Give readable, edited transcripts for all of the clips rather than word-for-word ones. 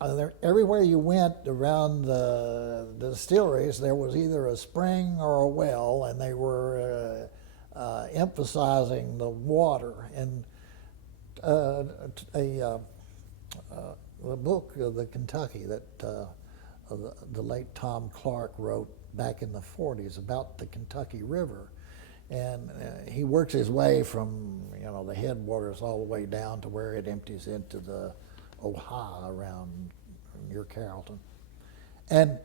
everywhere you went around the distilleries, there was either a spring or a well, and they were emphasizing the water. And the book, The Kentucky, that the late Tom Clark wrote back in the 40s about the Kentucky River. And he works his way from, the headwaters all the way down to where it empties into the Ohio around near Carrollton. And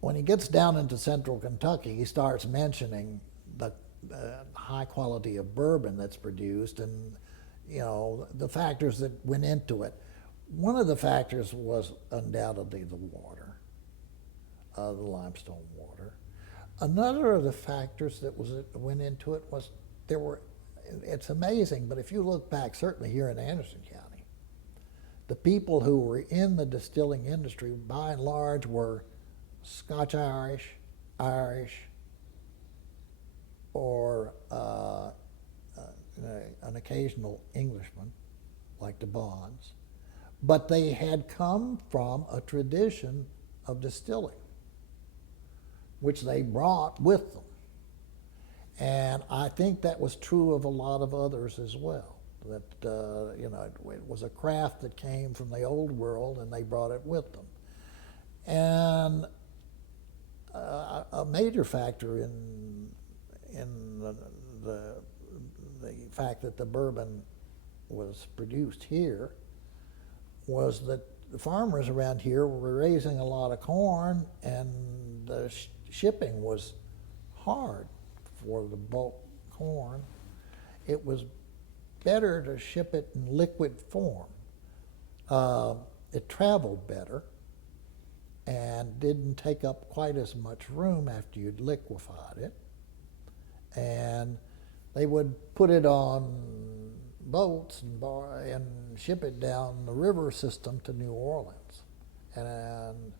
when he gets down into central Kentucky, he starts mentioning the high quality of bourbon that's produced and, the factors that went into it. One of the factors was undoubtedly the water, the limestone water. Another of the factors that went into it was it's amazing, but if you look back, certainly here in Anderson County, the people who were in the distilling industry, by and large, were Scotch-Irish, Irish, or an occasional Englishman, like the Bonds. But they had come from a tradition of distilling, which they brought with them. And I think that was true of a lot of others as well. That it was a craft that came from the old world, and they brought it with them. And a major factor in the fact that the bourbon was produced here was that the farmers around here were raising a lot of corn, and the shipping was hard for the bulk corn. It was better to ship it in liquid form. It traveled better and didn't take up quite as much room after you'd liquefied it. And they would put it on boats and ship it down the river system to New Orleans. And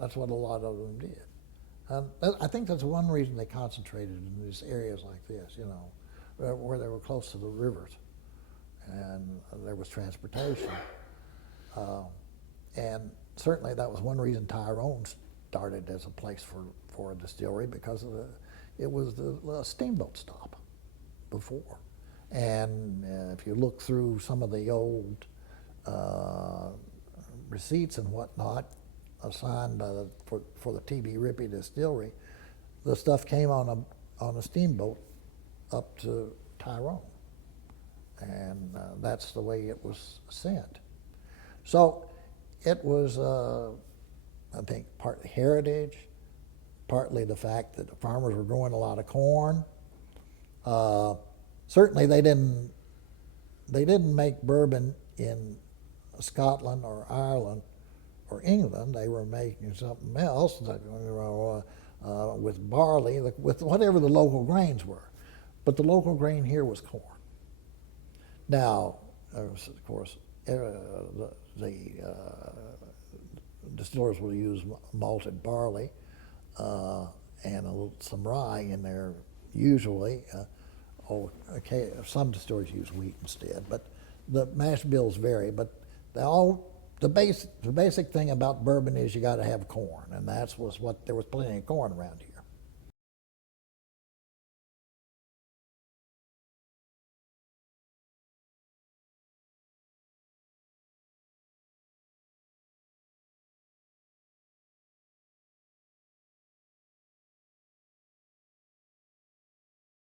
that's what a lot of them did. And I think that's one reason they concentrated in these areas like this, where they were close to the rivers and there was transportation. And certainly that was one reason Tyrone started as a place for a distillery, because it was the steamboat stop before. And if you look through some of the old receipts and whatnot assigned for the T.B. Ripy distillery, the stuff came on a steamboat up to Tyrone, and that's the way it was sent. So it was, I think, partly heritage, partly the fact that the farmers were growing a lot of corn. Certainly they didn't make bourbon in Scotland or Ireland or England. They were making something else with barley, with whatever the local grains were. But the local grain here was corn. Now, of course, the distillers will use malted barley and some rye in there usually. Some distillers use wheat instead, but the mash bills vary. But the basic thing about bourbon is you got to have corn, and there was plenty of corn around here.